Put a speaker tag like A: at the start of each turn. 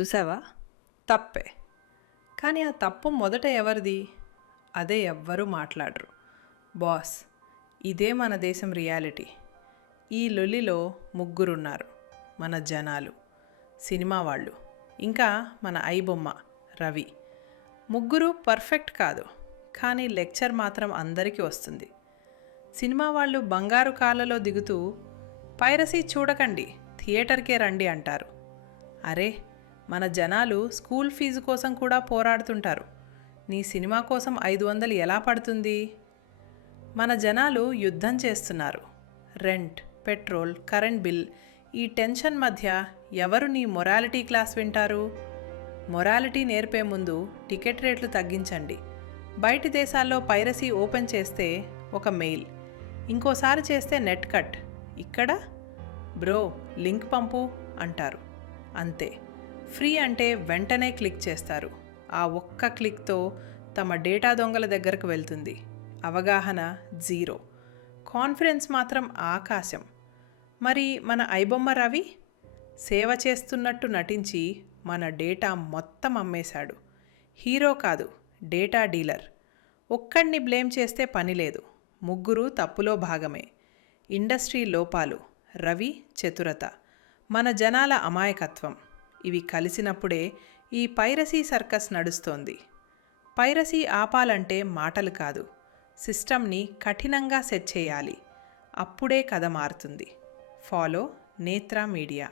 A: చూసావా? తప్పే. కానీ ఆ తప్పు మొదట ఎవరిది? అదే ఎవ్వరూ మాట్లాడరు. బాస్ ఇదే మన దేశం రియాలిటీ. ఈ లొలిలో ముగ్గురున్నారు మన జనాలు సినిమా వాళ్ళు ఇంకా మన ఐబొమ్మ రవి. ముగ్గురు పర్ఫెక్ట్ కాదు కానీ లెక్చర్ మాత్రం అందరికీ వస్తుంది. సినిమా వాళ్ళు బంగారు కాలలో దిగుతూ పైరసీ చూడకండి థియేటర్కే రండి అంటారు. అరే మన జనాలు స్కూల్ ఫీజు కోసం కూడా పోరాడుతుంటారు. నీ సినిమా కోసం ఐదు వందలు ఎలా పడుతుంది? మన జనాలు యుద్ధం చేస్తున్నారు. రెంట్ పెట్రోల్ కరెంట్ బిల్ ఈ టెన్షన్ మధ్య ఎవరు నీ మొరాలిటీ క్లాస్ వింటారు? మొరాలిటీ నేర్పే ముందు టికెట్ రేట్లు తగ్గించండి. బయటి దేశాల్లో పైరసీ ఓపెన్ చేస్తే ఒక మెయిల్ ఇంకోసారి చేస్తే నెట్ కట్. ఇక్కడ? బ్రో లింక్ పంపు అంటారు. అంతే. ఫ్రీ అంటే వెంటనే క్లిక్ చేస్తారు. ఆ ఒక్క క్లిక్తో తమ డేటా దొంగల దగ్గరకు వెళ్తుంది. అవగాహన జీరో. కాన్ఫిడెన్స్ మాత్రం ఆకాశం. మరి మన ఐబొమ్మ రవి? సేవ చేస్తున్నట్టు నటించి మన డేటా మొత్తం అమ్మేశాడు. హీరో కాదు డేటా డీలర్. ఒక్కడిని బ్లేమ్ చేస్తే పని లేదు. ముగ్గురు తప్పులో భాగమే. ఇండస్ట్రీ లోపాలు. రవి చతురత. మన జనాల అమాయకత్వం. ఇవి కలిసినప్పుడే ఈ పైరసీ సర్కస్ నడుస్తోంది. పైరసీ ఆపాలంటే మాటలు కాదు సిస్టమ్ని కఠినంగా సెట్ చేయాలి. అప్పుడే కథ మారుతుంది. ఫాలో నేత్ర మీడియా.